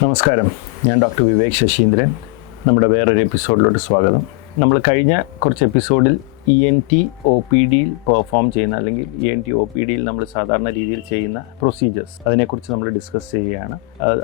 നമസ്കാരം, ഞാൻ ഡോക്ടർ വിവേക് ശശീന്ദ്രൻ. നമ്മുടെ വേറൊരു എപ്പിസോഡിലോട്ട് സ്വാഗതം. നമ്മൾ കഴിഞ്ഞ കുറച്ച് എപ്പിസോഡിൽ ENT OPDയിൽ പെർഫോം ചെയ്യുന്ന അല്ലെങ്കിൽ ENT OPDയിൽ നമ്മൾ സാധാരണ രീതിയിൽ ചെയ്യുന്ന പ്രൊസീജിയേഴ്സ് അതിനെക്കുറിച്ച് നമ്മൾ ഡിസ്കസ് ചെയ്യുകയാണ്.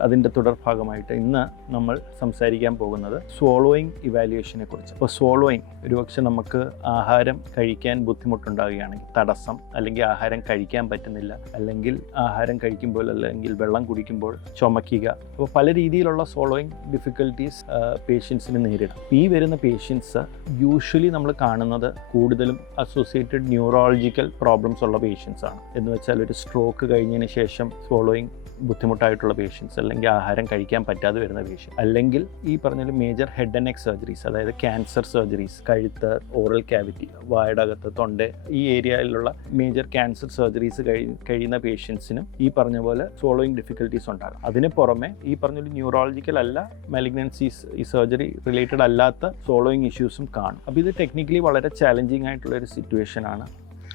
അതിൻ്റെ തുടർഭാഗമായിട്ട് ഇന്ന് നമ്മൾ സംസാരിക്കാൻ പോകുന്നത് സ്വോളോയിങ് ഇവാലുവേഷനെ കുറിച്ച്. അപ്പോൾ സ്വോളോയിങ് ഒരുപക്ഷെ നമുക്ക് ആഹാരം കഴിക്കാൻ ബുദ്ധിമുട്ടുണ്ടാകുകയാണെങ്കിൽ, തടസ്സം അല്ലെങ്കിൽ ആഹാരം കഴിക്കാൻ പറ്റുന്നില്ല, അല്ലെങ്കിൽ ആഹാരം കഴിക്കുമ്പോൾ അല്ലെങ്കിൽ വെള്ളം കുടിക്കുമ്പോൾ ചുമക്കുക, അപ്പോൾ പല രീതിയിലുള്ള സ്വോളോയിങ് ഡിഫിക്കൽട്ടീസ് പേഷ്യൻസിന് നേരിടാം. ഈ വരുന്ന പേഷ്യൻസ് യൂഷ്വലി നമ്മൾ കാണുന്നത് കൂടുതലും അസോസിയേറ്റഡ് ന്യൂറോളജിക്കൽ പ്രോബ്ലംസ് ഉള്ള പേഷ്യൻസ് ആണ്. എന്ന് വെച്ചാൽ ഒരു സ്ട്രോക്ക് കഴിഞ്ഞതിന് ശേഷം സ്വോളോയിങ് ബുദ്ധിമുട്ടായിട്ടുള്ള പേഷ്യൻസ്, അല്ലെങ്കിൽ ആഹാരം കഴിക്കാൻ പറ്റാതെ വരുന്ന പേഷ്യൻസ്, അല്ലെങ്കിൽ ഈ പറഞ്ഞ major head and neck surgeries, അതായത് ക്യാൻസർ സർജറീസ്, കഴുത്ത്, ഓറൽ ക്യാവിറ്റി, വായുടെ അകത്ത്, തൊണ്ട, ഈ ഏരിയയിലുള്ള മേജർ ക്യാൻസർ സർജറീസ് കഴിയുന്ന പേഷ്യൻസിനും ഈ പറഞ്ഞ പോലെ സ്വോളോയിങ് ഡിഫിക്കൽട്ടീസ് ഉണ്ടാകും. അതിന് പുറമെ ഈ പറഞ്ഞൊരു ന്യൂറോളജിക്കൽ അല്ല, മാലിഗ്നൻസീസ്, ഈ സർജറി റിലേറ്റഡ് അല്ലാത്ത സ്വോളോയിങ് ഇഷ്യൂസും കാണും. അപ്പോൾ ഇത് ടെക്നിക്കലി വളരെ ചാലഞ്ചിങ് ആയിട്ടുള്ളൊരു സിറ്റുവേഷൻ ആണ്.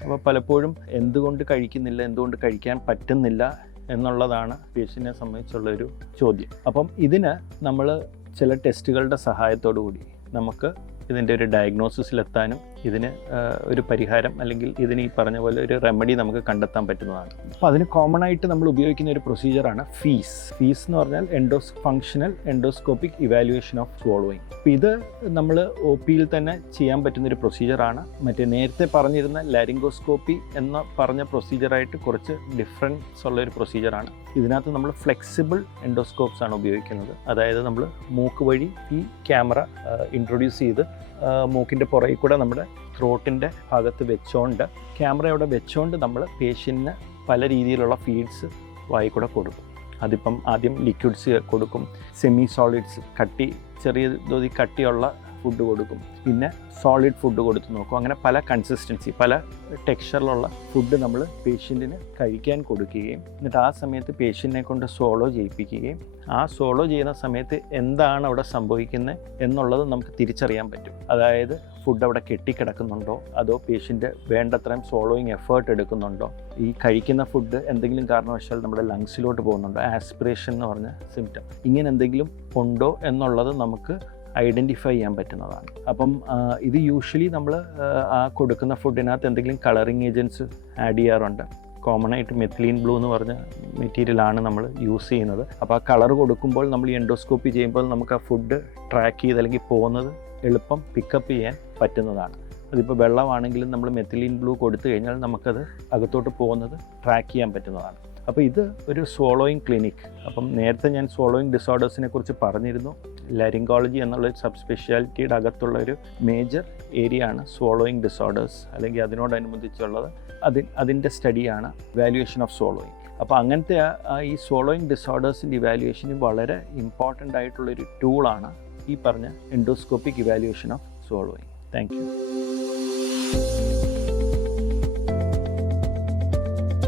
അപ്പോൾ പലപ്പോഴും എന്തുകൊണ്ട് കഴിക്കുന്നില്ല, എന്തുകൊണ്ട് കഴിക്കാൻ പറ്റുന്നില്ല എന്നുള്ളതാണ് പേഷ്യൻറ്റിനെ സംബന്ധിച്ചുള്ളൊരു ചോദ്യം. അപ്പം ഇതിന് നമ്മൾ ചില ടെസ്റ്റുകളുടെ സഹായത്തോടു കൂടി നമുക്ക് ഇതിൻ്റെ ഒരു ഡയഗ്നോസിസിലെത്താനും ഇതിന് ഒരു പരിഹാരം അല്ലെങ്കിൽ ഇതിന് ഈ പറഞ്ഞ പോലെ ഒരു റെമഡി നമുക്ക് കണ്ടെത്താൻ പറ്റുന്നതാണ്. അപ്പോൾ അതിന് കോമൺ ആയിട്ട് നമ്മൾ ഉപയോഗിക്കുന്ന ഒരു പ്രൊസീജിയറാണ് ഫീസ് എന്ന് പറഞ്ഞാൽ ഫങ്ഷണൽ എൻഡോസ്കോപ്പിക് ഇവാലുവേഷൻ ഓഫ് സ്വോളോയിങ്. അപ്പോൾ ഇത് നമ്മൾ OPയിൽ തന്നെ ചെയ്യാൻ പറ്റുന്നൊരു പ്രൊസീജിയറാണ്. മറ്റേ നേരത്തെ പറഞ്ഞിരുന്ന ലാരിംഗോസ്കോപ്പി എന്ന പറഞ്ഞ പ്രൊസീജിയറായിട്ട് കുറച്ച് ഡിഫറൻസ് ഉള്ളൊരു പ്രൊസീജിയറാണ്. ഇതിനകത്ത് നമ്മൾ ഫ്ലെക്സിബിൾ എൻഡോസ്കോപ്സ് ആണ് ഉപയോഗിക്കുന്നത്. അതായത് നമ്മൾ മൂക്ക് വഴി ഈ ക്യാമറ ഇൻട്രൊഡ്യൂസ് ചെയ്ത് മൂക്കിൻ്റെ പുറകിൽ കൂടെ നമ്മുടെ ത്രോട്ടിൻ്റെ ഭാഗത്ത് വെച്ചുകൊണ്ട്, ക്യാമറ അവിടെ വെച്ചുകൊണ്ട് നമ്മൾ പേഷ്യൻറ്റിന് പല രീതിയിലുള്ള ഫീഡ്സ് വായി കൂടെ കൊടുക്കും. അതിപ്പം ആദ്യം ലിക്വിഡ്സ് കൊടുക്കും, സെമി സോളിഡ്സ്, ചെറിയ തോതിൽ കട്ടിയുള്ള ഫുഡ് കൊടുക്കും, പിന്നെ സോളിഡ് ഫുഡ് കൊടുത്ത് നോക്കും. അങ്ങനെ പല കൺസിസ്റ്റൻസി, പല ടെക്സ്ചറിലുള്ള ഫുഡ് നമ്മൾ പേഷ്യൻറ്റിന് കഴിക്കാൻ കൊടുക്കുകയും എന്നിട്ട് ആ സമയത്ത് പേഷ്യൻറ്റിനെ കൊണ്ട് സോളോ ചെയ്യിപ്പിക്കുകയും ആ സോളോ ചെയ്യുന്ന സമയത്ത് എന്താണ് അവിടെ സംഭവിക്കുന്നത് എന്നുള്ളത് നമുക്ക് തിരിച്ചറിയാൻ പറ്റും. അതായത് ഫുഡ് അവിടെ കെട്ടിക്കിടക്കുന്നുണ്ടോ, അതോ പേഷ്യൻ്റ് വേണ്ടത്രയും സോളോയിങ് എഫേർട്ട് എടുക്കുന്നുണ്ടോ, ഈ കഴിക്കുന്ന ഫുഡ് എന്തെങ്കിലും കാരണവശാൽ നമ്മുടെ ലങ്സിലോട്ട് പോകുന്നുണ്ടോ, ആസ്പിറേഷൻ എന്ന് പറഞ്ഞ സിംറ്റം, ഇങ്ങനെ എന്തെങ്കിലും ഉണ്ടോ എന്നുള്ളത് നമുക്ക് ഐഡൻറ്റിഫൈ ചെയ്യാൻ പറ്റുന്നതാണ്. അപ്പം ഇത് യൂഷ്വലി നമ്മൾ ആ കൊടുക്കുന്ന ഫുഡിനകത്ത് എന്തെങ്കിലും കളറിങ് ഏജൻറ്റ്സ് ആഡ് ചെയ്യാറുണ്ട്. കോമൺ ആയിട്ട് മെത്തിലീൻ ബ്ലൂ എന്ന് പറഞ്ഞ മെറ്റീരിയലാണ് നമ്മൾ യൂസ് ചെയ്യുന്നത്. അപ്പോൾ ആ കളർ കൊടുക്കുമ്പോൾ നമ്മൾ ഈ എൻഡോസ്കോപ്പി ചെയ്യുമ്പോൾ നമുക്ക് ആ ഫുഡ് ട്രാക്ക് ചെയ്ത് അല്ലെങ്കിൽ പോകുന്നത് എളുപ്പം പിക്കപ്പ് ചെയ്യാൻ പറ്റുന്നതാണ്. അതിപ്പോൾ വെള്ളമാണെങ്കിലും നമ്മൾ മെത്തിലീൻ ബ്ലൂ കൊടുത്തു കഴിഞ്ഞാൽ നമുക്കത് അകത്തോട്ട് പോകുന്നത് ട്രാക്ക് ചെയ്യാൻ പറ്റുന്നതാണ്. അപ്പോൾ ഇത് ഒരു സ്വോളോയിങ് ക്ലിനിക്. അപ്പം നേരത്തെ ഞാൻ സ്വോളോയിങ് ഡിസോർഡേഴ്സിനെ കുറിച്ച് പറഞ്ഞിരുന്നു. ലാരിംഗോളജി എന്നുള്ള സബ് സ്പെഷ്യാലിറ്റിയുടെ അകത്തുള്ള ഒരു മേജർ ഏരിയ ആണ് സ്വോളോയിങ് ഡിസോർഡേഴ്സ്, അല്ലെങ്കിൽ അതിനോടനുബന്ധിച്ചുള്ളത്. അതിൻ്റെ സ്റ്റഡിയാണ് ഇവാലുവേഷൻ ഓഫ് സ്വോളോയിങ്. അപ്പോൾ അങ്ങനത്തെ ഈ സ്വോളോയിങ് ഡിസോർഡേഴ്സിൻ്റെ ഇവാലുവേഷന് വളരെ ഇമ്പോർട്ടൻ്റ് ആയിട്ടുള്ളൊരു ടൂളാണ് ഈ പറഞ്ഞ endoscopic evaluation of സ്വോളോയിങ്. Thank you.